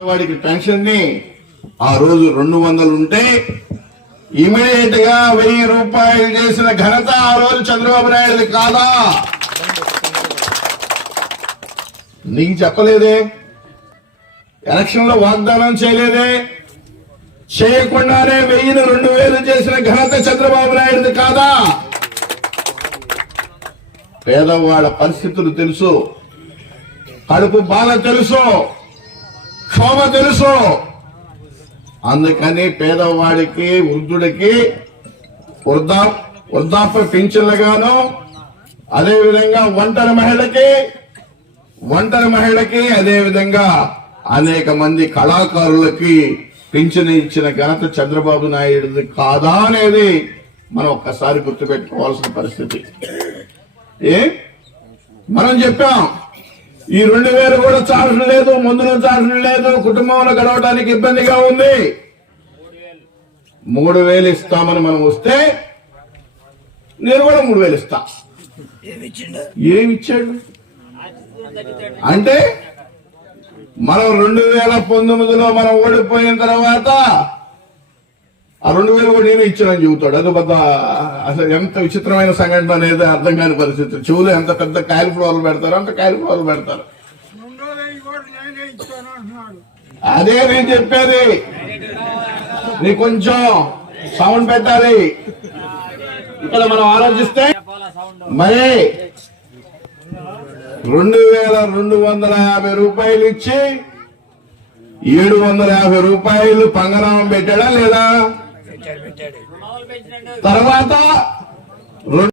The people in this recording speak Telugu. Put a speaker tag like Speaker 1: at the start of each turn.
Speaker 1: వాడికి పెన్షన్ని ఆ రోజు రెండు వందలు ఉంటే ఇమీడియట్గా వెయ్యి రూపాయలు చేసిన ఘనత ఆ రోజు చంద్రబాబు నాయుడు కాదా? నీకు చెప్పలేదే? ఎలక్షన్లో వాగ్దానం చేయలేదే? చేయకుండానే వెయ్యిని రెండు వేలు చేసిన ఘనత చంద్రబాబు నాయుడుది కాదా? పేదవాళ్ళ పరిస్థితులు తెలుసు. కడుపు బాధ తెలుసు. క్షోభ తెలుసు. అందుకని పేదవాడికి వృద్ధుడికి వృద్ధా వృద్ధాప్య పింఛన్లుగాను అదేవిధంగా ఒంటరి మహిళకి ఒంటరి మహిళకి అదేవిధంగా అనేక మంది కళాకారులకి పింఛన్ ఇచ్చిన ఘనత చంద్రబాబు నాయుడుది కాదా అనేది మనం ఒక్కసారి గుర్తుపెట్టుకోవాల్సిన పరిస్థితి. ఏ? మనం చెప్పాం. ఈ రెండు వేలు కూడా చాలడం లేదు మందులు చాలడం లేదు కుటుంబంలో గడవడానికి ఇబ్బందిగా ఉంది. మూడు వేలు ఇస్తామని మనం వస్తే నేను కూడా మూడు వేలు ఇస్తా. ఏమి ఇచ్చాడు అంటే మనం రెండు వేల పంతొమ్మిదిలో మనం ఓడిపోయిన తర్వాత ఆ రెండు వేలు కూడా నేను ఇచ్చానని చెబుతాడు. అది పెద్ద అసలు ఎంత విచిత్రమైన సంఘటన అనేది అర్థం కాని పరిస్థితి. చెవులు ఎంత పెద్ద కాయలు ఫ్లవర్లు పెడతారో అంత కాలిఫ్లవర్లు పెడతారు. అదే నేను చెప్పేది. నీ కొంచెం సౌండ్ పెట్టాలి. ఇక్కడ మనం ఆలోచిస్తే మరి రెండు వేల రెండు వందల యాభై రూపాయలు ఇచ్చి ఏడు వందల యాభై రూపాయలు పంగనామం పెట్టాడా లేదా? తర్వాత